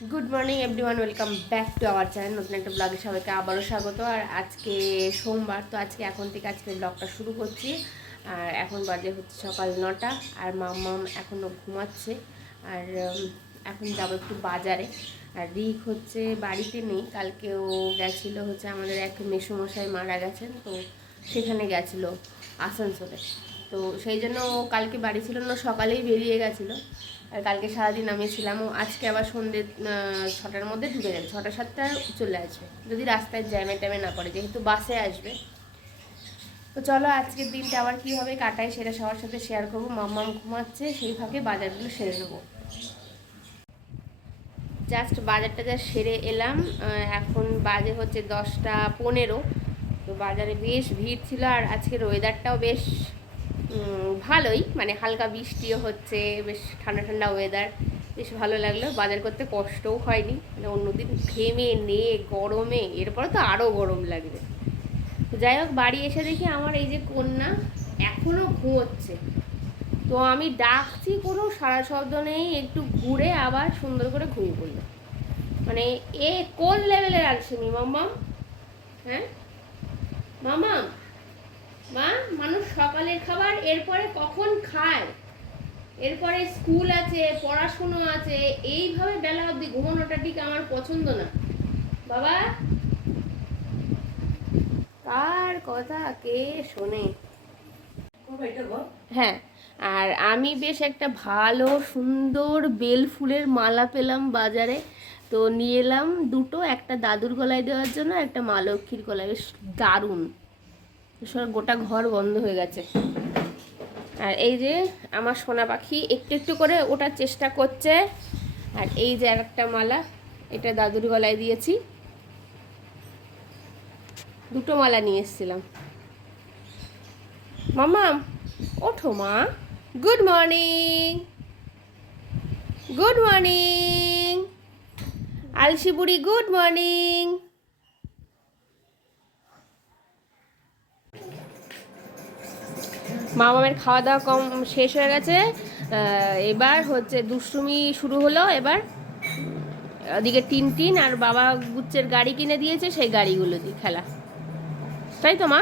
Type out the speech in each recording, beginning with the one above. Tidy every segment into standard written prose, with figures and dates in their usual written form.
Good morning everyone, welcome back to our channel. নতুন একটা ব্লগে সবাইকে আবারও স্বাগত। আর আজকে সোমবার, তো এখন থেকে আজকে ব্লগটা শুরু করছি। আর এখন বাজে হচ্ছে সকাল 9টা, আর মাম্মাম এখনও ঘুমাচ্ছে। আর এখন যাবো একটু বাজারে। আর রিক হচ্ছে বাড়িতে নেই, কালকেও গেছিলো হচ্ছে আমাদের এক মেসোমশাই মারা গেছেন, তো সেখানে গেছিলো আসানসোলে। তো সেই জন্য ও কালকে বাড়ি ছিল না, সকালেই বেরিয়ে গেছিলো। আর কালকে সারাদিন আমি ছিলাম। ও আজকে আবার সন্ধ্যে 6টার মধ্যে ঢুকে যাবে, 6টা 7টা চলে আসবে, যদি রাস্তায় জ্যামে ট্যামে না পড়ে, যেহেতু বাসে আসবে। তো চলো আজকের দিনটা আবার কীভাবে কাটাই সেটা সবার সাথে শেয়ার করবো। মাম্মাম ঘুমাচ্ছে, সেই ফাঁকে বাজারগুলো সেরে নেবো। জাস্ট বাজারটা যা সেরে এলাম। এখন বাজে হচ্ছে 10টা 15। তো বাজারে বেশ ভিড় ছিল, আর আজকের ওয়েদারটাও বেশ ভালোই, মানে হালকা বৃষ্টিও হচ্ছে, বেশ ঠান্ডা ঠান্ডা ওয়েদার, বেশ ভালো লাগলো। বাজার করতে কষ্টও হয়নি, মানে অন্যদিন ঘেমে নে গরমে, এরপরে তো আরও গরম লাগবে। তো যাই হোক, বাড়ি এসে দেখি আমার এই যে কন্যা এখনও ঘুমোচ্ছে। তো আমি ডাকছি, কোনো সারা শব্দ নেই, একটু ঘুরে আবার সুন্দর করে ঘুমিয়ে পড়লো। মানে এ কোন লেভেলের আলসেমি মাম্মাম? হ্যাঁ মাম্মাম, মা, মানুষ সকালের খাবার এরপরে কখন খায়? এরপরে স্কুল আছে, পড়াশুনো আছে, এইভাবে বেলা অবধি ঘুমানোটা ঠিক আমার পছন্দ না বাবা। কার কথা কে শোনে? হ্যাঁ, আর আমি বেশ একটা ভালো সুন্দর বেল ফুলের মালা পেলাম বাজারে। তো নিয়ে এলাম দুটো, একটা দাদুর গলায় দেওয়ার জন্য, একটা মা লক্ষ্মীর গলায়। বেশ দারুণ। গোটা ঘর বন্ধ হয়ে গেছে। আর এই যে আমার সোনা পাখি একটু একটু করে ওঠার চেষ্টা করছে। আর এই যে আর একটা মালা, এটা দাদুর গলায় দিয়েছি। দুটো মালা নিয়ে এসেছিলাম। মামা ওঠো মা, গুড মর্নিং, গুড মর্নিং আলসি বুড়ি, গুড মর্নিং। মামামের খাওয়া দাওয়া শেষ হয়ে গেছে। এবার হচ্ছে দুষ্টুমি শুরু হলো। এবার ওদিকে টিন আর বাবা গুচ্ছের গাড়ি কিনে দিয়েছে, সেই গাড়িগুলো দিয়ে খেলা, তাই তো মা?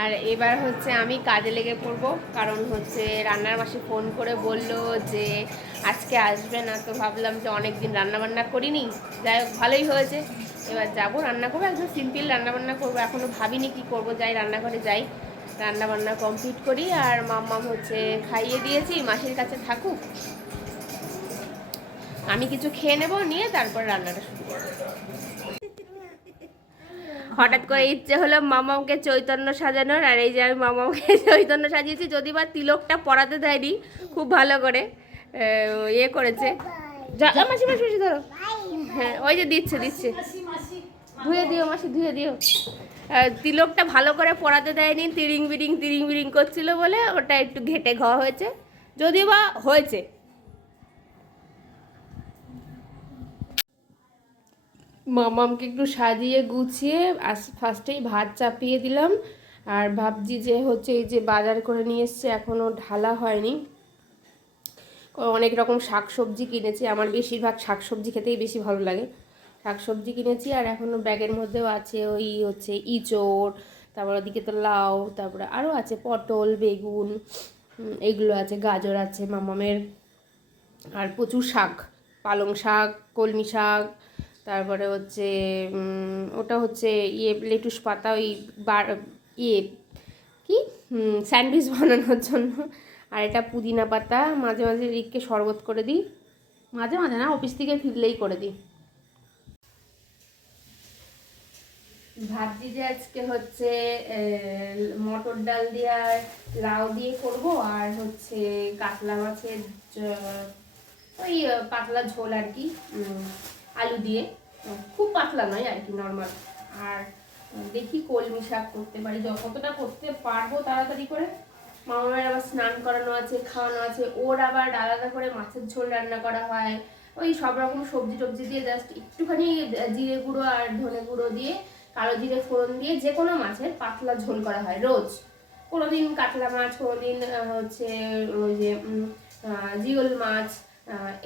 আর এবার হচ্ছে আমি কাজে লেগে পড়বো, কারণ হচ্ছে রান্নার মাসি ফোন করে বলল যে আজকে আসবে না। তো ভাবলাম যে অনেক দিন রান্নাবান্না করিনি, যাই হোক ভালোই হয়েছে। এবার যাবো, রান্না করবো, একদম সিম্পল রান্নাবান্না করবো। এখনও ভাবিনি কি করব, যাই রান্নাঘরে যাই, রান্নাবান্না কমপ্লিট করি। আর মাম্মাম হচ্ছে খাইয়ে দিয়েছি, মাসির কাছে থাকুক, আমি কিছু খেয়ে নেবো, নিয়ে তারপর রান্নাটা শুরু করবো। হঠাৎ করে ইচ্ছে হলো মামাকে চৈতন্য সাজানোর। আর এই যে আমি মামাকে চৈতন্য সাজিয়েছি, যদি বা তিলকটা পরাতে দেয়নি, খুব ভালো করে ইয়ে করেছে। মাসি মাসি মাসি ধরো, হ্যাঁ ওই যে দিচ্ছে দিচ্ছে, ধুয়ে দিও মাসি, ধুয়ে দিও। তিলকটা ভালো করে পরাতে দেয়নি, তিরিং বিরিং করছিল বলে ওটা একটু ঘেটে ঘা হয়েছে, যদিও বা হয়েছে। মামামকে একটু সাজিয়ে গুছিয়ে ফার্স্টেই ভাত চাপিয়ে দিলাম। আর ভাবছি যে হচ্ছে এই যে বাজার করে নিয়ে এসছে, এখনও ঢালা হয়নি। অনেক রকম শাকসবজি কিনেছি, আমার বেশিরভাগ শাকসবজি খেতেই বেশি ভালো লাগে। শাকসবজি কিনেছি, আর এখনও ব্যাগের মধ্যেও আছে ওই হচ্ছে ইঁচড়, তারপর ওদিকে তো লাউ, তারপরে আরও আছে পটল, বেগুন, এগুলো আছে, গাজর আছে মামামের। আর প্রচুর শাক, পালং শাক, কলমি শাক, তারপরে হচ্ছে ওটা হচ্ছে লেটুস পাতা, ওই ইয়ে কি স্যান্ডউইচ বানানোর জন্য। আর এটা পুদিনা পাতা, মাঝে মাঝে রিককে শরবত করে দিই, মাঝে মাঝে না, অফিস থেকে ফিরলেই করে দিই। ভাবছি যে আজকে হচ্ছে মটর ডাল দিয়ে আর লাউ দিয়ে করব, আর হচ্ছে কাতলা মাছের ওই পাতলা ঝোল আর কি, আলু দিয়ে, খুব পাতলা নয় আর কি, নর্মাল। আর দেখি কলমি শাক করতে পারি, যতটা করতে পারবো তাড়াতাড়ি করে। মামার আবার স্নান করানো আছে, খাওয়ানো আছে, ওর আবার আলাদা করে মাছের ঝোল রান্না করা হয়, ওই সব রকম সবজি টবজি দিয়ে জাস্ট একটুখানি জিরে গুঁড়ো আর ধনে গুঁড়ো দিয়ে, কালো জিরে ফোড়ন দিয়ে যে কোনো মাছের পাতলা ঝোল করা হয় রোজ। কোনোদিন কাতলা মাছ, কোনোদিন হচ্ছে ওই যে জিওল মাছ,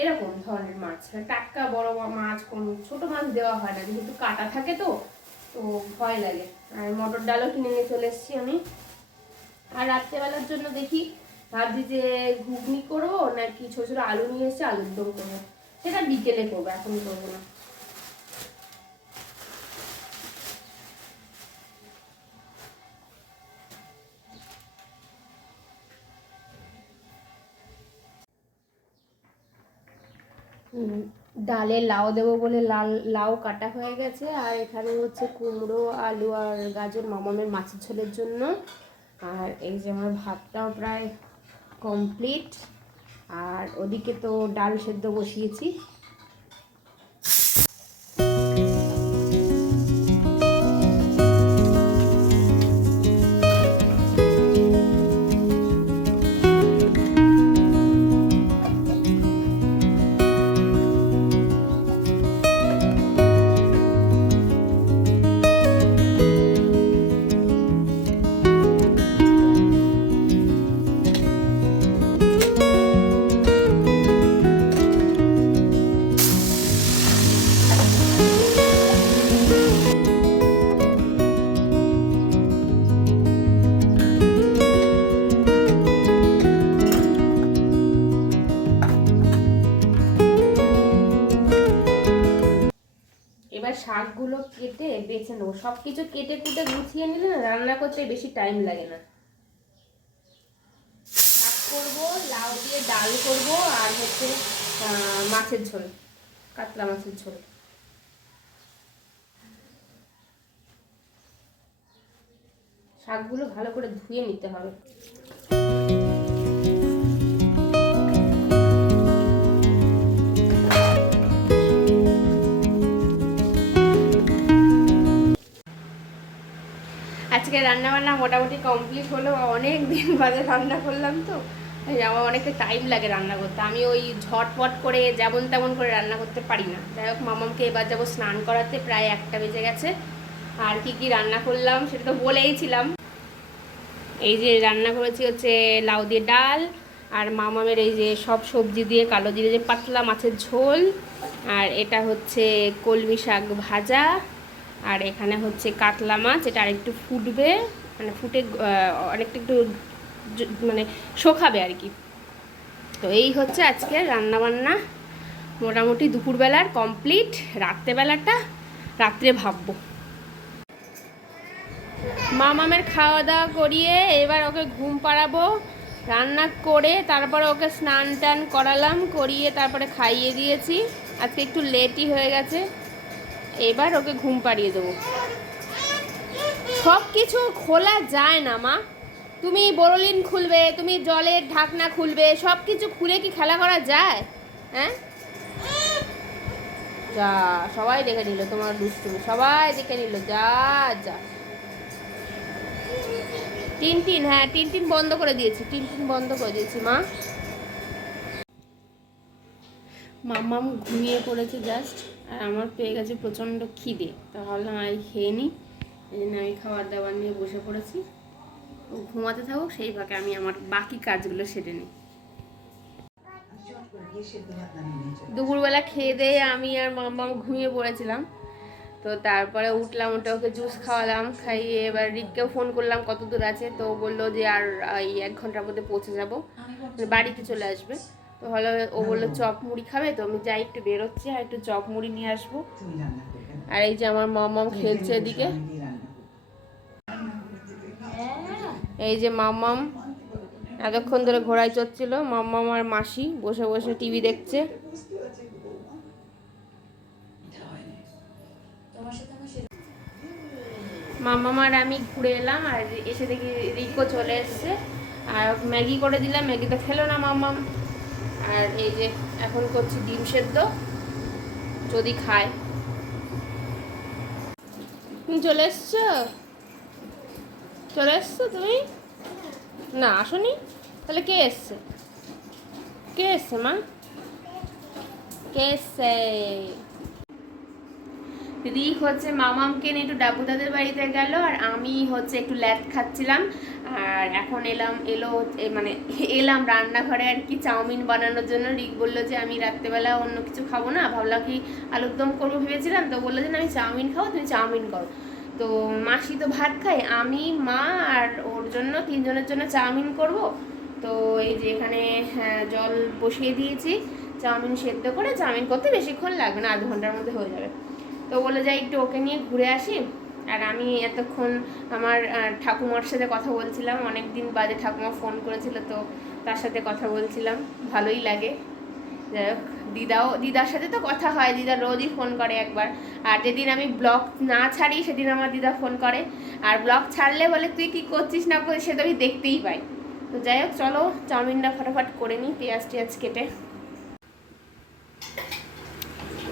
এরকম ধরনের মাছ। টাটকা বড় মাছ, কোনো ছোট মাছ দেওয়া হয় না, যেহেতু কাটা থাকে তো তো ভয় লাগে। আর মটর ডালও কিনে নিয়ে চলে এসেছি আমি। আর রাত্রেবেলার জন্য দেখি, ভাবছি যে ঘুগনি করবো নাকি ছোট ছোট আলু নিয়ে এসে আলুর দম করবো, সেটা বিকেলে করবো, এখন করবো না। ডালে লাউ দেবো বলে লাউ কাটা হয়ে গেছে। আর এখানে হচ্ছে কুমড়ো, আলু আর গাজর মামামের মাছের ঝোলের জন্য। আর এই যে আমার ভাতটাও প্রায় কমপ্লিট। আর ওদিকে তো ডাল সেদ্ধ বসিয়েছি। এবার শাকগুলো কেটে বেছে নেবো। সব কিছু কেটে কুটে গুছিয়ে নিলে না রান্না করতে বেশি টাইম লাগে না। শাক করবো, লাউ দিয়ে ডাল করবো, আর হচ্ছে মাছের ঝোল, কাতলা মাছের ঝোল। শাকগুলো ভালো করে ধুয়ে নিতে হবে। আজকে রান্নাবান্না মোটামুটি কমপ্লিট হলো। অনেক দিন বাদে রান্না করলাম তো আমার অনেকটা টাইম লাগে রান্না করতে। আমি ওই ঝটপট করে যেমন তেমন করে রান্না করতে পারি না। যাই হোক, মামামকে এবার যাবো স্নান করাতে, প্রায় 1টা বেজে গেছে। আর কি কি রান্না করলাম সেটা তো বলেইছিলাম। এই যে রান্না করেছি হচ্ছে লাউ দিয়ে ডাল, আর মামামের এই যে সব সবজি দিয়ে কালো জিরে যে পাতলা মাছের ঝোল, আর এটা হচ্ছে কলমি শাক ভাজা, আর এখানে হচ্ছে কাতলা মাছ, এটা আরেকটু ফুটবে, মানে ফুটে অনেকটা একটু মানে শোকাবে আর কি। তো এই হচ্ছে আজকে রান্নাবান্না। মোটামুটি দুপুরবেলার কমপ্লিট। রাত্রেবেলাটা রাত্রে ভাববো। মামামের খাওয়া দাওয়া করিয়ে এবার ওকে ঘুম পাড়াবো। রান্না করে তারপরে ওকে স্নান টান করালাম, করিয়ে তারপরে খাইয়ে দিয়েছি। আজকে একটু লেটই হয়ে গেছে। এবার ওকে ঘুম পাড়িয়ে দেবো। সব কিছু খোলা যায় না মা। তুমি বোরোলিন খুলবে, তুমি জলের ঢাকনা খুলবে, সব কিছু খুলে কি খেলা করা যায়? হ্যাঁ, যা, সবাই দেখে নিল তোমার দুষ্টুমি, সবাই দেখে নিল। যা যা। টিনটিন, হ্যাঁ টিনটিন বন্ধ করে দিয়েছি, টিনটিন বন্ধ করে দিয়েছি মা। মাম্মাম ঘুমিয়ে পড়েছে জাস্ট, আর আমার পেয়ে গেছে প্রচণ্ড খিদে। তাহলে আমি খেয়ে নিই, এই জন্য আমি খাবার দাবার নিয়ে বসে পড়েছি। ও ঘুমাতে থাকুক, সেই ফাঁকে আমি আমার বাকি কাজগুলো সেরে নিই। দুপুরবেলা খেয়ে দিয়ে আমি আর মাম্মাম ঘুমিয়ে পড়েছিলাম। তো তারপরে উঠলাম, উঠে ওকে জুস খাওয়ালাম, খাইয়ে এবার রিককেও ফোন করলাম কত দূর আছে। তো বললো যে আর এই 1 ঘন্টার মধ্যে পৌঁছে যাবো, বাড়িতে চলে আসবে। তো হলো, ও বললো চপ মুড়ি খাবে, তো আমি যাই একটু বেরোচ্ছি, আর একটু চপ মুড়ি নিয়ে আসবো। আর এই যে আমার মাম্মাম খেলছে এদিকে। এই যে মাম্মাম এতক্ষণ ধরে ঘোড়ায় চড়ছিল। মাম্মাম আর মাসি বসে বসে টিভি দেখছে। মাম্মাম আর আমি ঘুরে এলাম, আর এসে দেখি রিকো চলে এসছে। আর ম্যাগি করে দিলাম, ম্যাগি তো খেলো না মাম্মাম। আর এই যে এখন করছি ডিম সেদ্ধ, যদি খায়। তুমি চলে এসছো? চলে এসছো তুমি? না আসোনি? তাহলে কে এসছে? কে এসছে মা? কে এসছে? রিক হচ্ছে মামামকে নিয়ে একটু ডাবুদাদের বাড়িতে গেল, আর আমি হচ্ছে একটু ল্যাদ খাচ্ছিলাম। আর এখন মানে এলাম রান্নাঘরে আর কি চাউমিন বানানোর জন্য। রিক বললো যে আমি রাত্রেবেলা অন্য কিছু খাবো না, ভাবলাম কি আলুর দম করবো ভেবেছিলাম, তো বললো যে না আমি চাউমিন খাবো, তুমি চাউমিন করো। তো মাসি তো ভাত খায়, আমি মা আর ওর জন্য 3 জনের জন্য চাউমিন করব। তো এই যে এখানে জল বসিয়ে দিয়েছি, চাউমিন সেদ্ধ করে, চাউমিন করতে বেশিক্ষণ লাগবে না, 1/2 ঘন্টার মধ্যে হয়ে যাবে। তো বলে যাই একটু ওকে নিয়ে ঘুরে আসি। আর আমি এতক্ষণ আমার ঠাকুমার সাথে কথা বলছিলাম, অনেক দিন বাদে ঠাকুমা ফোন করেছিল, তো তার সাথে কথা বলছিলাম, ভালোই লাগে। যাই হোক, দিদার সাথে তো কথা হয়, দিদা রোজই ফোন করে একবার। আর যেদিন আমি ব্লগ না ছাড়ি সেদিন আমার দিদা ফোন করে, আর ব্লগ ছাড়লে বলে তুই কি করছিস না করছিস, সে তো আমি দেখতেই পাই। তো যাই হোক, চলো চাউমিনটা ফটাফট করে নিই, পেঁয়াজ টেয়াজ কেটে।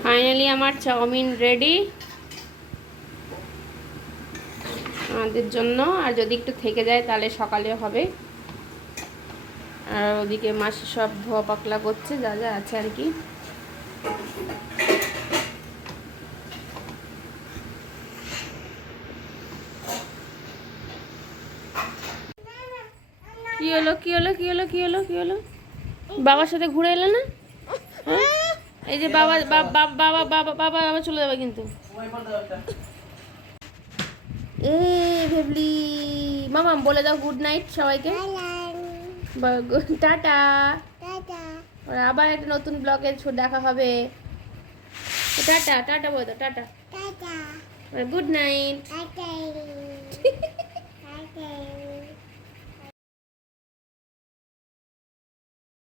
ফাইনালি আমার চাউমিন রেডি আমাদের জন্য। আর যদি একটু থেকে যায় তাহলে সকালে হবে। আর ওদিকে মাসি সব ধোয়া পাকলা করছে, যা যা আছে আর কি। কি হলো কি হলো কি হলো কি হলো কি হলো? বাবার সাথে ঘুরে এলে না? হ্যাঁ, এই যে বাবা বাবা বাবা বাবা বাবা আবার চলে যাবে কিন্তু। এ ভেবলি মামা বলে দাও গুড নাইট সবাইকে, টাটা। আবার একটা নতুন ব্লগে দেখা হবে। টাটা টাটা বলে দাও, টাটা, গুড নাইট।